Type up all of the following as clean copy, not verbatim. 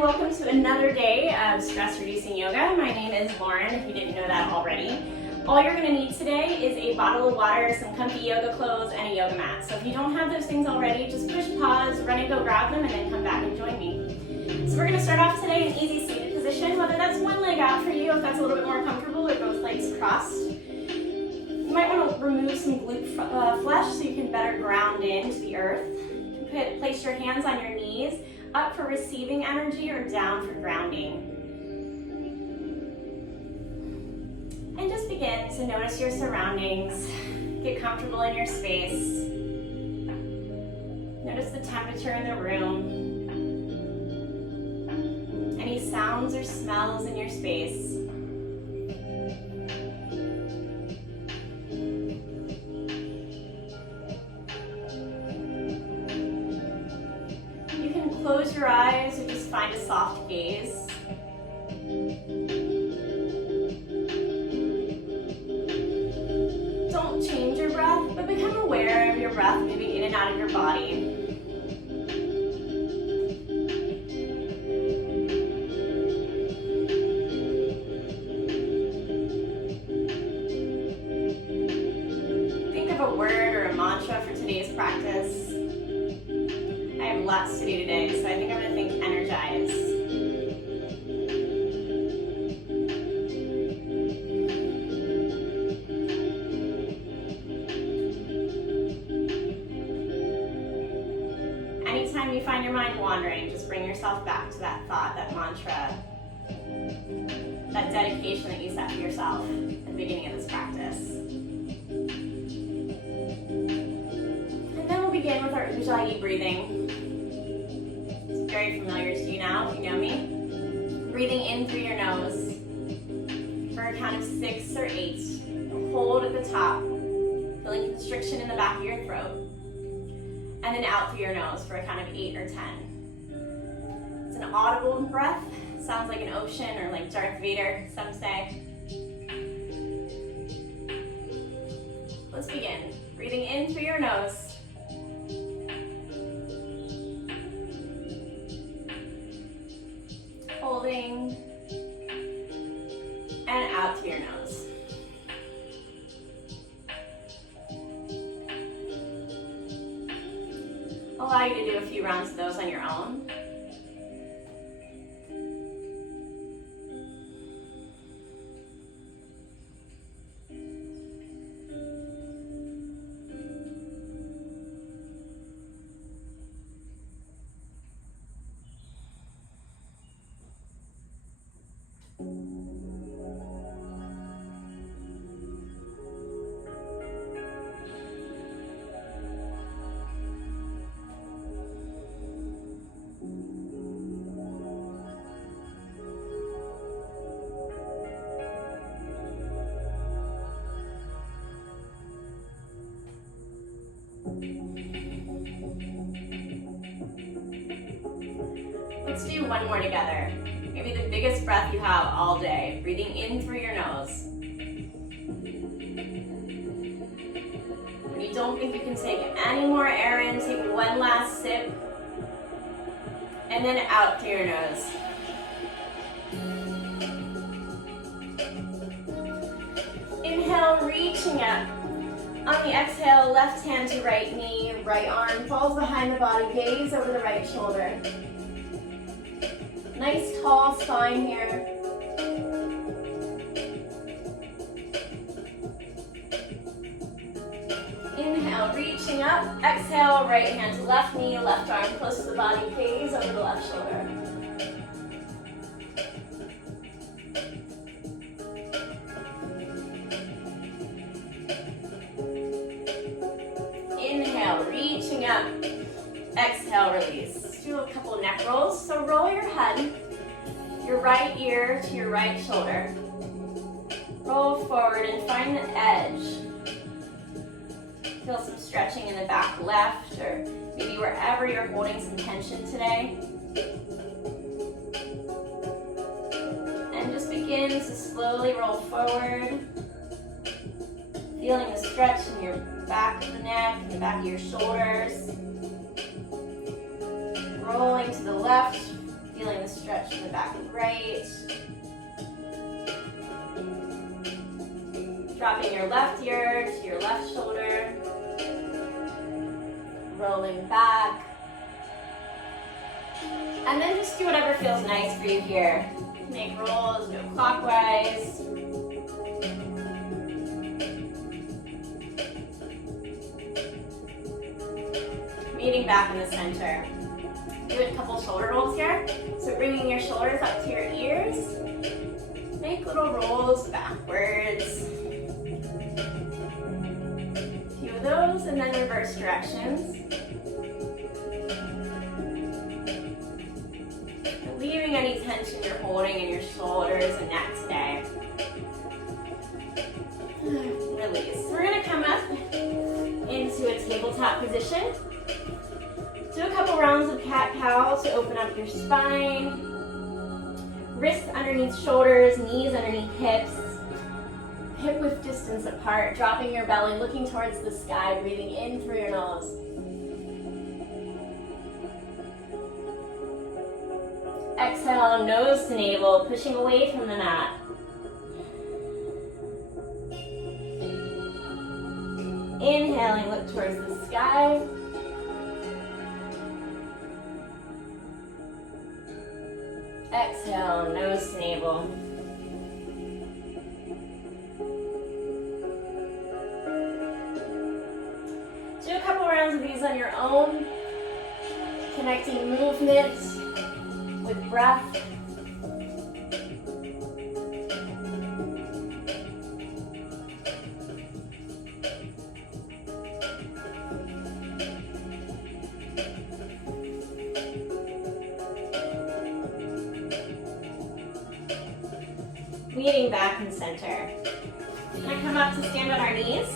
welcome to another day of stress reducing yoga. My name is Lauren, if you didn't know that already. All you're going to need today is a bottle of water, some comfy yoga clothes, and a yoga mat. So if you don't have those things already, just push pause, run and go grab them, and then come back and join me. So we're going to start off today in easy seated position, whether that's one leg out for you, if that's a little bit more comfortable, or both legs crossed. You might want to remove some glute flesh so you can better ground into the earth. You can place your hands on your knees, up for receiving energy or down for grounding. And just begin to notice your surroundings. Get comfortable in your space. Notice the temperature in the room. Any sounds or smells in your space. Close your eyes or just find a soft gaze. Don't change your breath, but become aware of your breath moving in and out of your body. Think of a word or a mantra for today's practice. I have lots to do today, so I think I'm going to think energize. Anytime you find your mind wandering, just bring yourself back to that thought, that mantra, that dedication that you set for yourself at the beginning of this practice. And then we'll begin with our Ujjayi breathing. Very familiar to you now, if you know me. Breathing in through your nose for a count of 6 or 8. Hold at the top, feeling constriction in the back of your throat. And then out through your nose for a count of 8 or 10. It's an audible breath. Sounds like an ocean or like Darth Vader, some say. Let's begin. Breathing in through your nose. Holding, and out through your nose. Allow you to do a few rounds of those on your own. Let's do one more together. Maybe the biggest breath you have all day. Breathing in through your nose. When you don't think you can take any more air in, take one last sip. And then out through your nose. Inhale, reaching up. On the exhale, left hand to right knee, right arm falls behind the body, gaze over the right shoulder. Nice tall spine here. Inhale, reaching up. Exhale, right hand to left knee, left arm close to the body, gaze over the left shoulder. Inhale, reaching up. Exhale, release. Let's do a couple neck rolls. So roll your head, your right ear to your right shoulder. Roll forward and find the edge. Feel some stretching in the back left, or maybe wherever you're holding some tension today. And just begin to slowly roll forward. Feeling the stretch in your back of the neck and the back of your shoulders. Rolling to the left, Feeling the stretch in the back and right. Dropping your left ear to your left shoulder. Rolling back. And then just do whatever feels nice for you here. Make rolls, go clockwise. Meeting back in the center. Do a couple shoulder rolls here. So bringing your shoulders up to your ears. Make little rolls backwards. A few of those, and then reverse directions. Leaving any tension you're holding in your shoulders and neck today. Release. We're going to come up into a tabletop position. Do a couple rounds of cat-cow to open up your spine. Wrists underneath shoulders, knees underneath hips. Hip width distance apart, dropping your belly, looking towards the sky, breathing in through your nose. Exhale, nose to navel, pushing away from the mat. Inhaling, look towards the sky. Exhale, nose to navel. Do a couple rounds of these on your own, connecting movement with breath. Meeting back in center. We're going to come up to stand on our knees.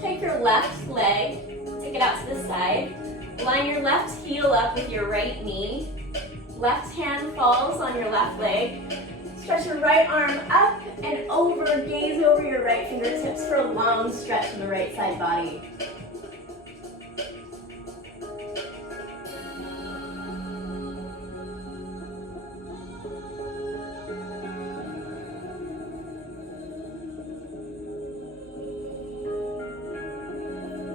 Take your left leg, take it out to the side. Line your left heel up with your right knee. Left hand falls on your left leg. Stretch your right arm up and over, gaze over your right fingertips for a long stretch in the right side body.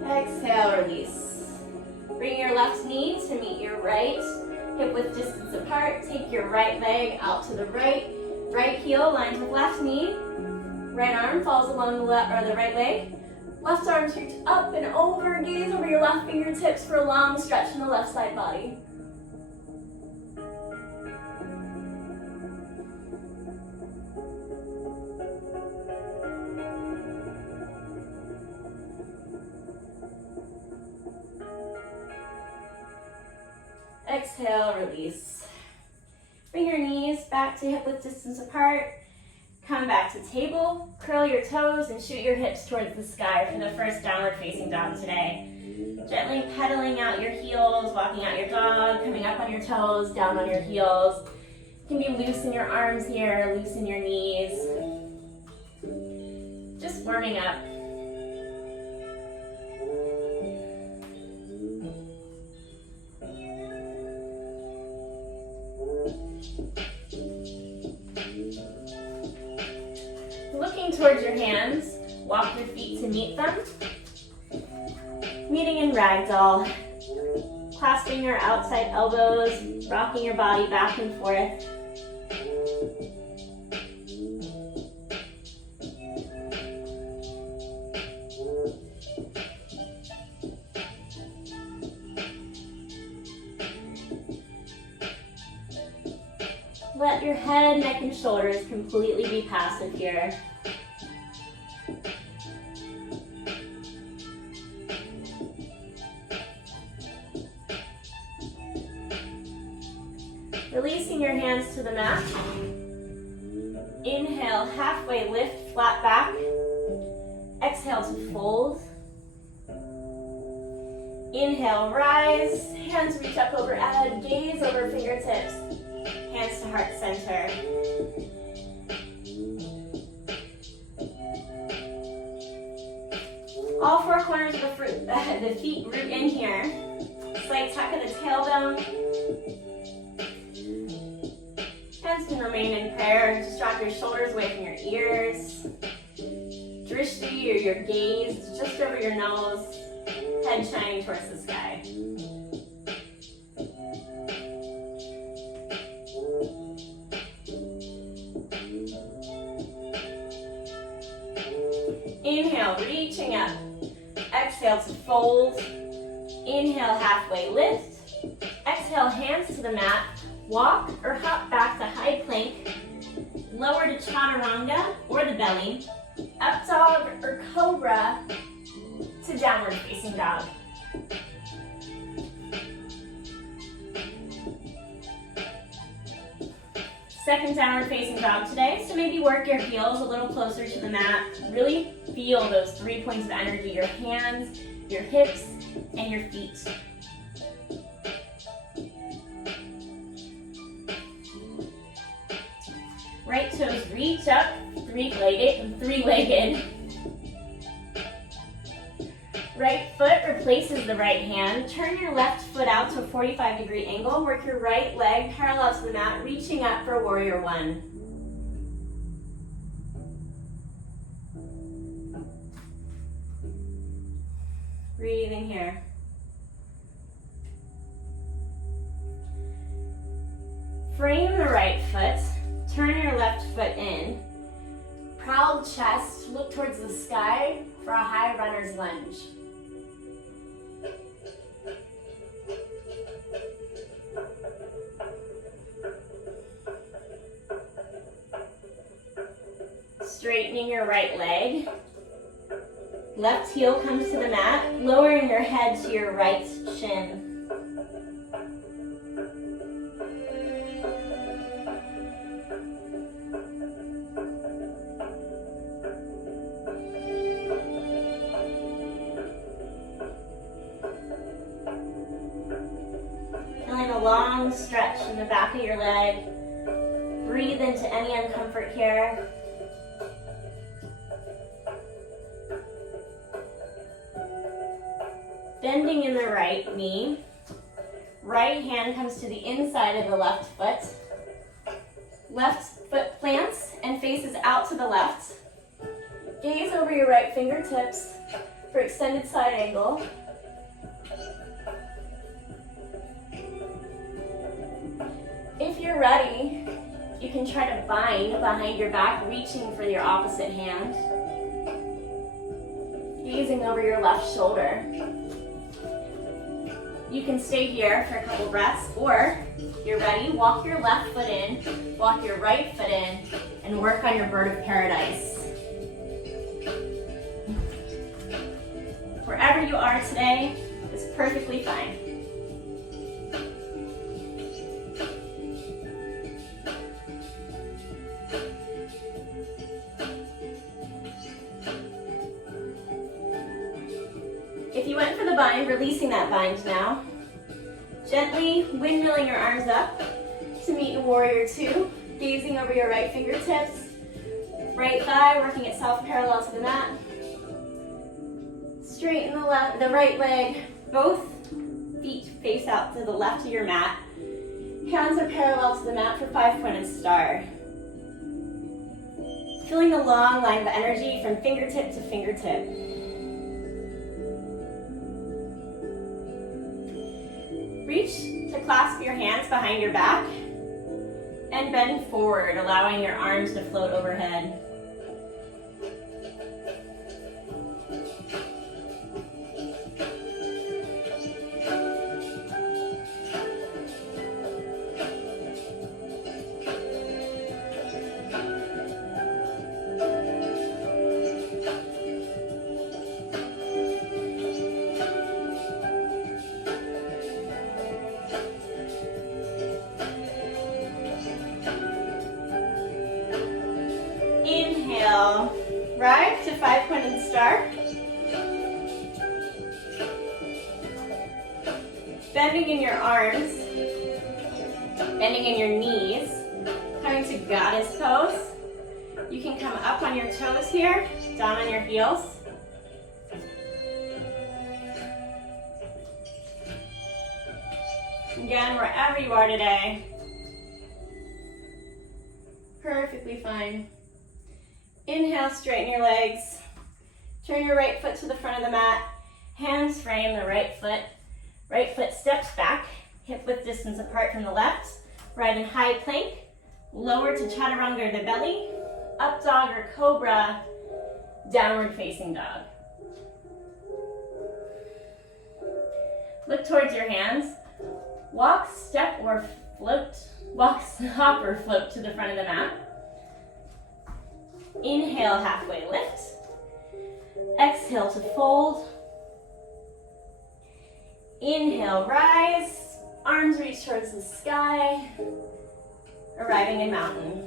Exhale, release. Bring your left knee to meet your right. Hip width distance apart. Take your right leg out to the right. Right heel lines with left knee. Right arm falls along the left or the right leg. Left arm shoots up and over. Gaze over your left fingertips for a long stretch in the left side body. Exhale, release. Bring your knees back to hip width distance apart. Come back to table, curl your toes and shoot your hips towards the sky for the first downward facing dog today. Gently pedaling out your heels, walking out your dog, coming up on your toes, down on your heels. You can be loose in your arms here, loose in your knees. Just warming up. Looking towards your hands, walk your feet to meet them. Meeting in ragdoll. Clasping your outside elbows, rocking your body back and forth. Let your head, neck, and shoulders completely be passive here. Releasing your hands to the mat. Inhale, halfway lift, flat back. Exhale to fold. Inhale, rise. Hands reach up overhead, gaze over fingertips. Hands to heart center. All four corners of the feet root in here. Slight tuck in the tailbone. in prayer, just drop your shoulders away from your ears. Drishti, or your gaze, just over your nose, head shining towards the sky. Inhale, reaching up. Exhale to fold. Inhale, halfway lift. Exhale, hands to the mat. Walk or hop back to high plank. Lower to chaturanga or the belly. Up dog or cobra to downward facing dog. Second downward facing dog today, so maybe work your heels a little closer to the mat. Really feel those 3 points of energy, your hands, your hips, and your feet. Right toes reach up, three-legged. Right foot replaces the right hand. Turn your left foot out to a 45-degree angle. Work your right leg parallel to the mat, reaching up for warrior one. Breathing here. Frame the right foot. Turn your left foot in. Proud chest, look towards the sky for a high runner's lunge. Straightening your right leg. Left heel comes to the mat, lowering your head to your right shin. Feeling a long stretch in the back of your leg. Breathe into any uncomfort here. Bending in the right knee. Right hand comes to the inside of the left foot. Left foot plants and faces out to the left. Gaze over your right fingertips for extended side angle. If you're ready, you can try to bind behind your back, reaching for your opposite hand. Gazing over your left shoulder. You can stay here for a couple breaths, or if you're ready, walk your left foot in, walk your right foot in, and work on your bird of paradise. Wherever you are today is perfectly fine. If you went for the bind, releasing that bind now. Gently windmilling your arms up to meet in warrior two, gazing over your right fingertips. Right thigh working itself parallel to the mat. Straighten the right leg. Both feet face out to the left of your mat. Hands are parallel to the mat for 5-pointed star. Feeling the long line of energy from fingertip to fingertip. Reach to clasp your hands behind your back and bend forward, allowing your arms to float overhead. Inhale, rise to 5-pointed star. Bending in your arms, bending in your knees, coming to goddess pose. You can come up on your toes here, down on your heels. Again, wherever you are today. Perfectly fine. Inhale, straighten your legs. Turn your right foot to the front of the mat. Hands frame the right foot. Right foot steps back, hip width distance apart from the left. Arrive in high plank. Lower to chaturanga the belly. Up dog or cobra. Downward facing dog. Look towards your hands. Walk, step, or float. Walk, hop, or float to the front of the mat. Inhale, halfway lift. Exhale to fold. Inhale, rise. Arms reach towards the sky. Arriving in mountain.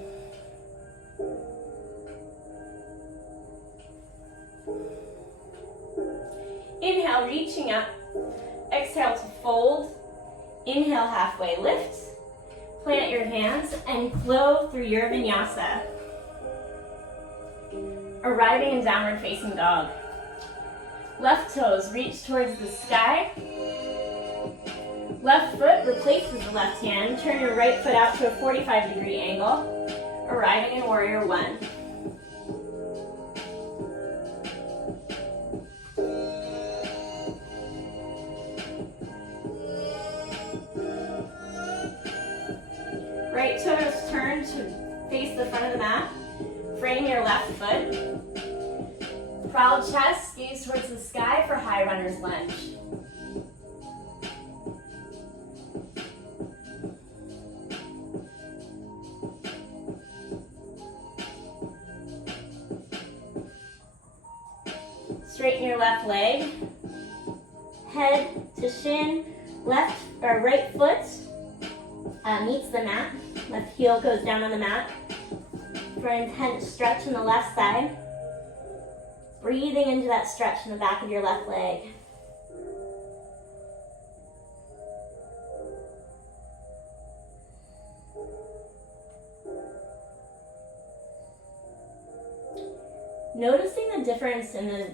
Inhale, reaching up. Exhale to fold. Inhale, halfway lift. Plant your hands and flow through your vinyasa. Arriving in downward facing dog. Left toes reach towards the sky. Left foot replaces the left hand. Turn your right foot out to a 45-degree angle. Arriving in warrior one. Right toes turn to face the front of the mat. Frame your left foot. Proud chest, gaze towards the sky for high runner's lunge. Straighten your left leg. Head to shin. Left or right foot meets the mat. Left heel goes down on the mat. For an intense stretch on the left side. Breathing into that stretch in the back of your left leg. Noticing the difference in the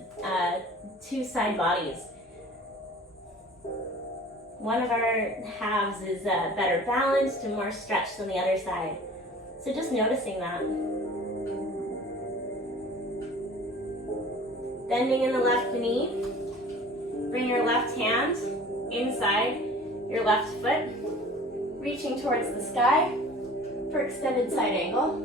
two side bodies. One of our halves is better balanced and more stretched than the other side. So just noticing that. Bending in the left knee. Bring your left hand inside your left foot. Reaching towards the sky for extended side angle.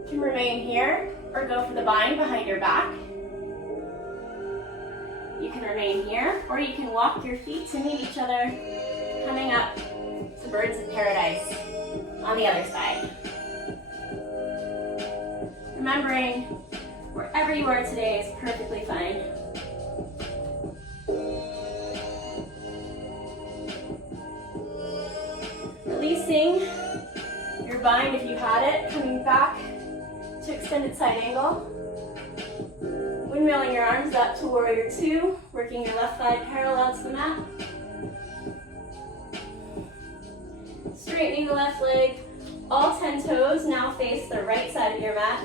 You can remain here or go for the bind behind your back. You can remain here or you can walk your feet to meet each other, coming up to birds of paradise on the other side. Remembering, wherever you are today is perfectly fine. Releasing your bind if you had it, coming back to extended side angle. Windmilling your arms up to warrior two, working your left thigh parallel to the mat. Straightening the left leg, all 10 toes now face the right side of your mat.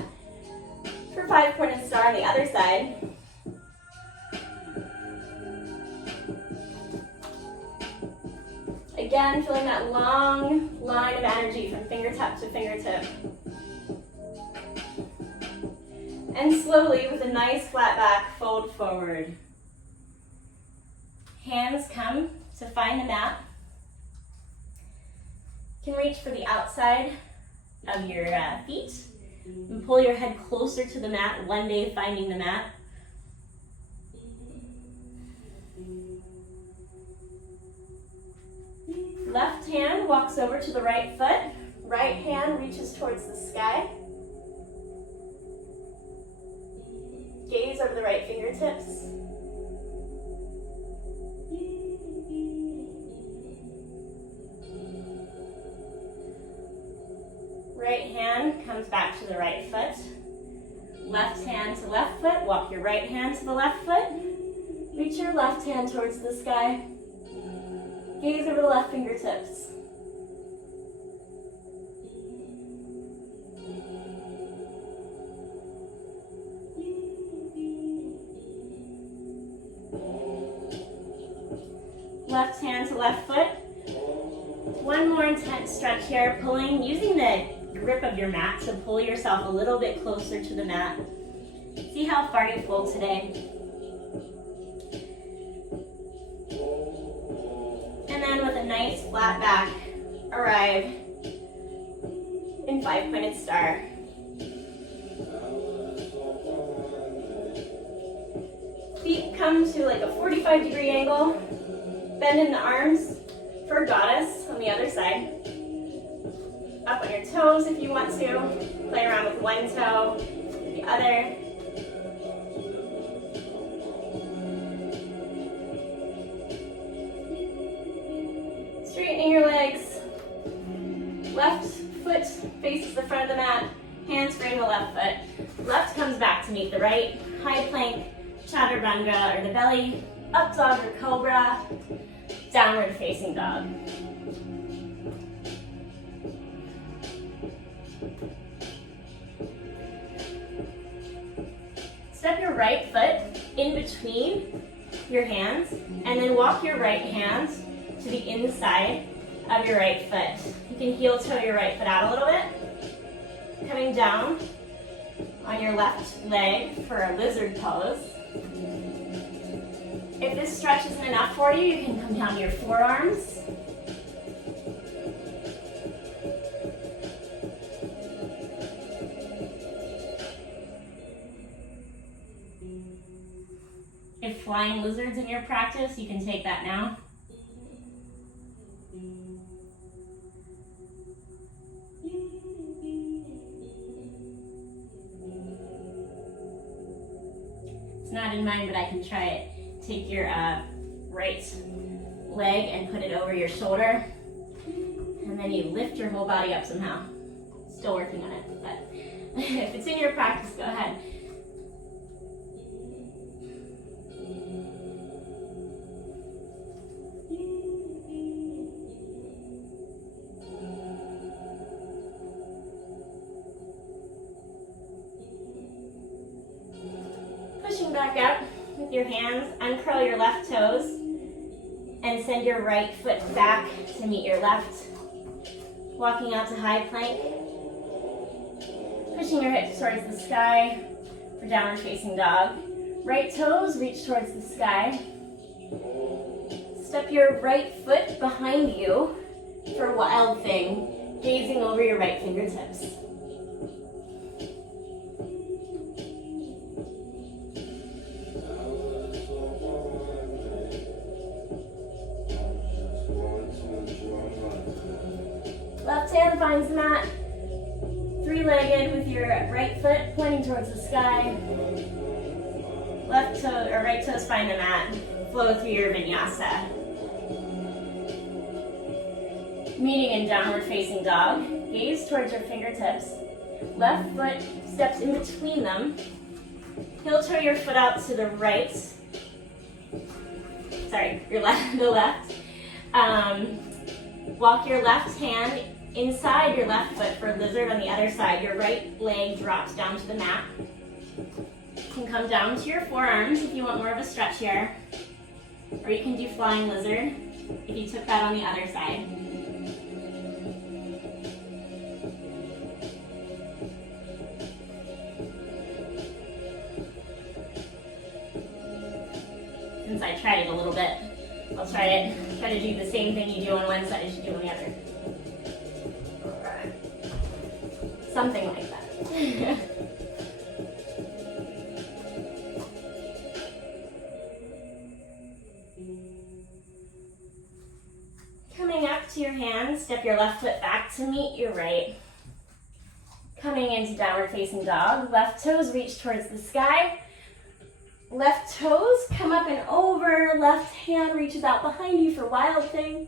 For 5-pointed star on the other side. Again, feeling that long line of energy from fingertip to fingertip. And slowly, with a nice flat back, fold forward. Hands come to find the mat. You can reach for the outside of your feet. And pull your head closer to the mat, one day finding the mat. Left hand walks over to the right foot. Right hand reaches towards the sky. Gaze over the right fingertips. Right hand comes back to the right foot. Left hand to left foot. Walk your right hand to the left foot. Reach your left hand towards the sky. Gaze over the left fingertips. Left hand to left foot. One more intense stretch here, using the grip of your mat to pull yourself a little bit closer to the mat. See how far you float today. And then with a nice flat back, arrive in 5-pointed star. Feet come to like a 45-degree angle. Bend in the arms for goddess on the other side. Up on your toes if you want to. Play around with one toe, the other. Straightening your legs. Left foot faces the front of the mat. Hands frame the left foot. Left comes back to meet the right. High plank, chaturanga or the belly. Up dog or cobra. Downward facing dog. Step your right foot in between your hands and then walk your right hand to the inside of your right foot. You can heel toe your right foot out a little bit. Coming down on your left leg for a lizard pose. If this stretch isn't enough for you, you can come down to your forearms. If flying lizards in your practice, you can take that now. It's not in mine, but I can try it. Take your right leg and put it over your shoulder. And then you lift your whole body up somehow. Still working on it, but if it's in your practice, go ahead. Pushing back up with your hands, uncurl your left toes and send your right foot back to meet your left. Walking out to high plank. Pushing your hips towards the sky for downward facing dog. Right toes reach towards the sky. Step your right foot behind you for wild thing, gazing over your right fingertips. Left hand finds the mat. Three-legged with your right foot pointing towards the sky. Left toe or right toes find the mat. Flow through your vinyasa. Meeting in downward facing dog. Gaze towards your fingertips. Left foot steps in between them. Heel toe your foot out to the right. Sorry, the left. Walk your left hand inside your left foot for lizard on the other side. Your right leg drops down to the mat. You can come down to your forearms if you want more of a stretch here. Or you can do flying lizard if you took that on the other side. Since I tried it a little bit, I'll try to do the same thing you do on one side as you do on the other. Something like that. Coming up to your hands, step your left foot back to meet your right. Coming into downward facing dog, left toes reach towards the sky. Left toes come up and over, left hand reaches out behind you for wild thing.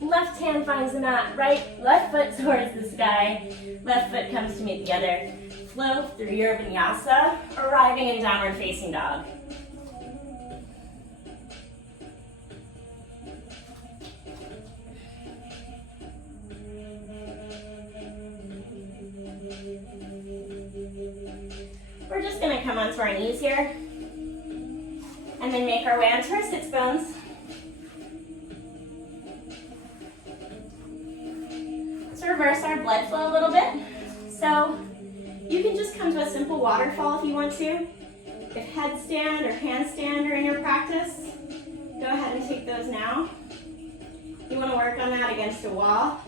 Left hand finds the mat, left foot towards the sky, left foot comes to meet the other. Flow through your vinyasa, arriving in downward facing dog. come onto our knees here. And then make our way onto our sits bones. Let's reverse our blood flow a little bit. So you can just come to a simple waterfall if you want to. If headstand or handstand are in your practice, go ahead and take those now. If you want to work on that against a wall,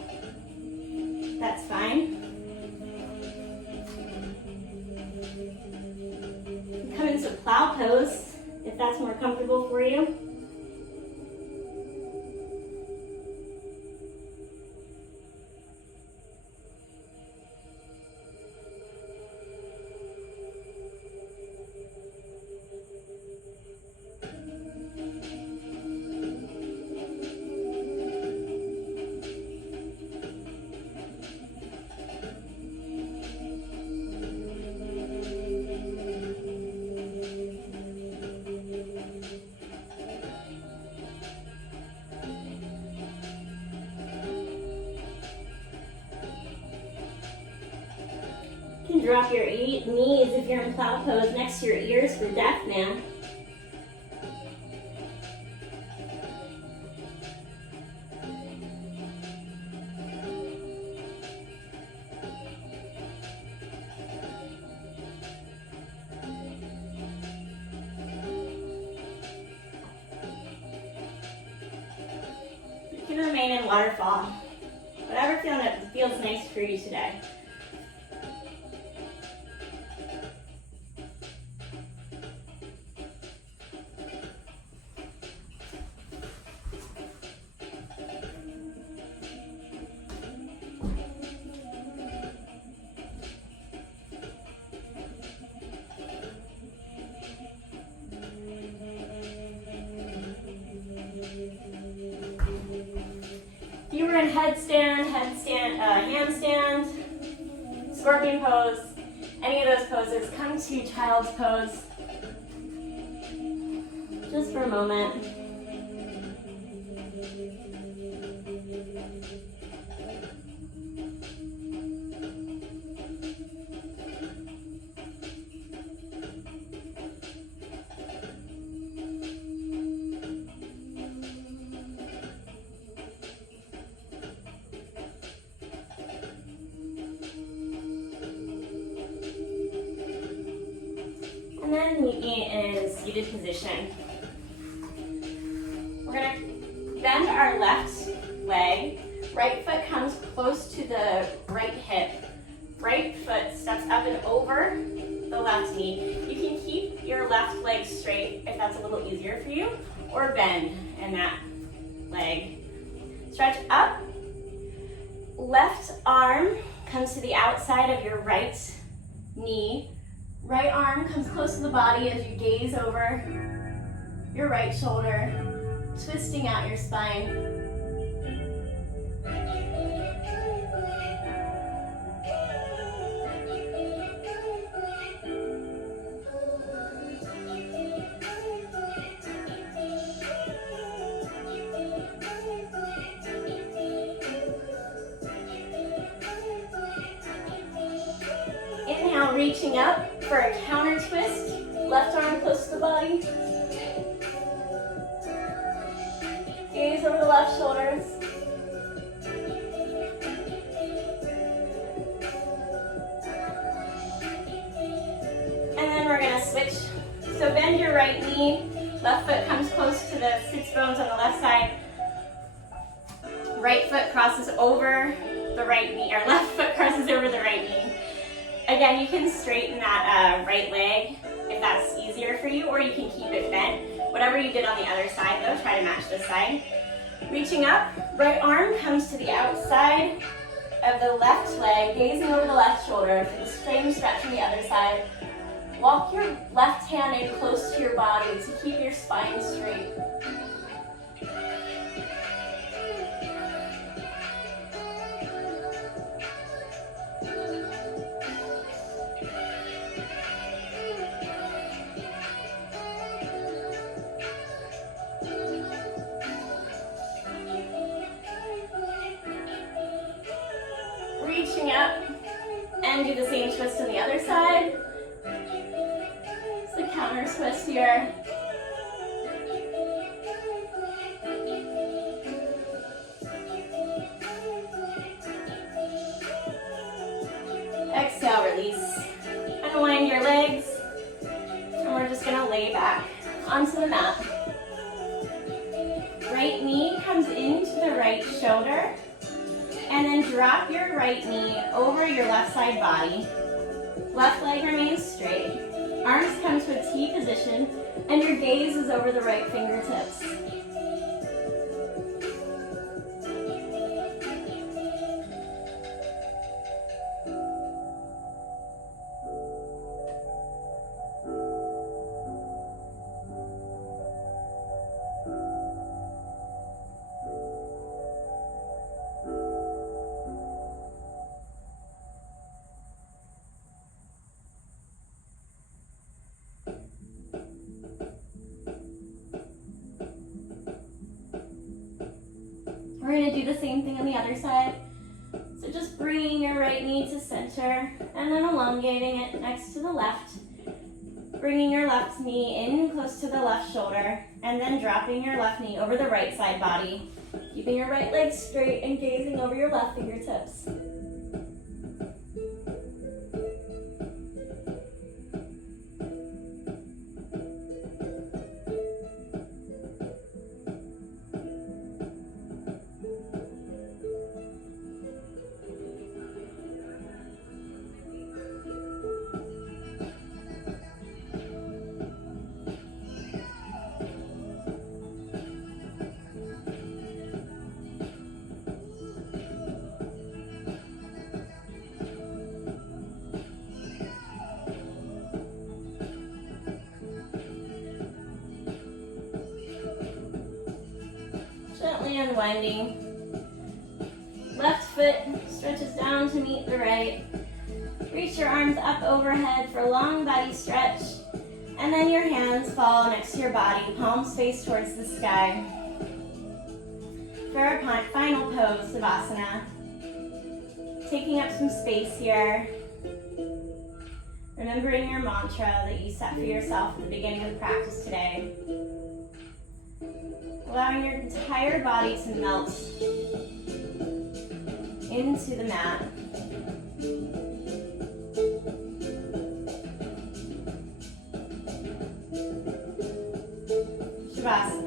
that's fine. Come into plow pose if that's more comfortable for you. Drop your knees if you're in plow pose next to your ears for death man. You can remain in waterfall. Whatever feels nice for you today. If you were in handstand, scorpion pose, any of those poses, come to child's pose. Just for a moment. And then meet in seated position. We're going to bend our left leg. Right foot comes close to the right hip. Right foot steps up and over the left knee. You can keep your left leg straight if that's a little easier for you, or bend in that leg. Stretch up. Left arm comes to the outside of your right knee. Right arm comes close to the body as you gaze over your right shoulder, twisting out your spine. Inhale, reaching up for a counter twist. Left arm close to the body. Gaze over the left shoulders. And then we're going to switch. So bend your right knee. Left foot comes close to the sits bones on the left side. Right foot crosses over the right knee, or left foot crosses over the right knee. Again, you can straighten that right leg if that's easier for you, or you can keep it bent. Whatever you did on the other side though, try to match this side. Reaching up, right arm comes to the outside of the left leg, gazing over the left shoulder for the same stretch on the other side. Walk your left hand in close to your body to keep your spine straight. Reaching up, and do the same twist on the other side. counter twist here. Exhale, release. Unwind your legs. And we're just gonna lay back onto the mat. Right knee comes into the right shoulder. And then drop your right knee over your left side body. Left leg remains straight. Arms come to a T position, and your gaze is over the right fingertips. We're going to do the same thing on the other side. So just bringing your right knee to center and then elongating it next to the left. Bringing your left knee in close to the left shoulder and then dropping your left knee over the right side body. Keeping your right leg straight and gazing over your left fingertips. Gently unwinding. Left foot stretches down to meet the right. Reach your arms up overhead for a long body stretch. And then your hands fall next to your body, palms face towards the sky. For our final pose, Savasana. Taking up some space here. Remembering your mantra that you set for yourself at the beginning of the practice today. Allowing your entire body to melt into the mat. Shavasana.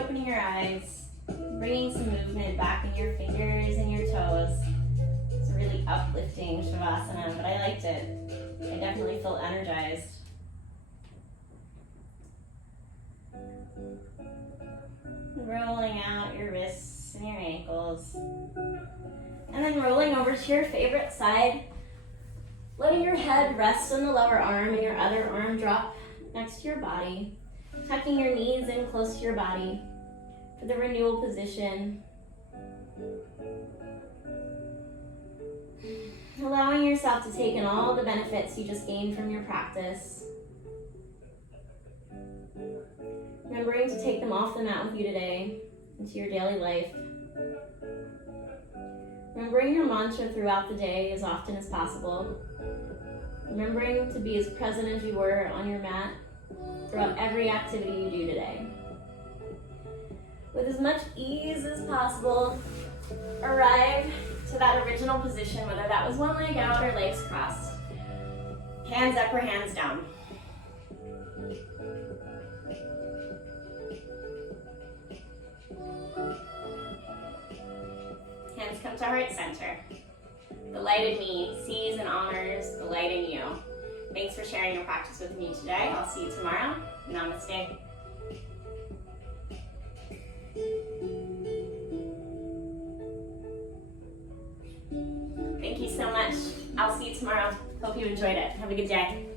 Opening your eyes, bringing some movement back in your fingers and your toes. shifting Shavasana, but I liked it. I definitely felt energized. Rolling out your wrists and your ankles. And then rolling over to your favorite side. Letting your head rest on the lower arm and your other arm drop next to your body. Tucking your knees in close to your body for the renewal position. Allowing yourself to take in all the benefits you just gained from your practice. Remembering to take them off the mat with you today into your daily life. Remembering your mantra throughout the day as often as possible. Remembering to be as present as you were on your mat throughout every activity you do today. With as much ease as possible, arrive to that original position, whether that was one leg out or legs crossed. Hands up or hands down. Hands come to heart center. The light in me sees and honors the light in you. Thanks for sharing your practice with me today. I'll see you tomorrow. Namaste. Thank you so much. I'll see you tomorrow. Hope you enjoyed it. Have a good day.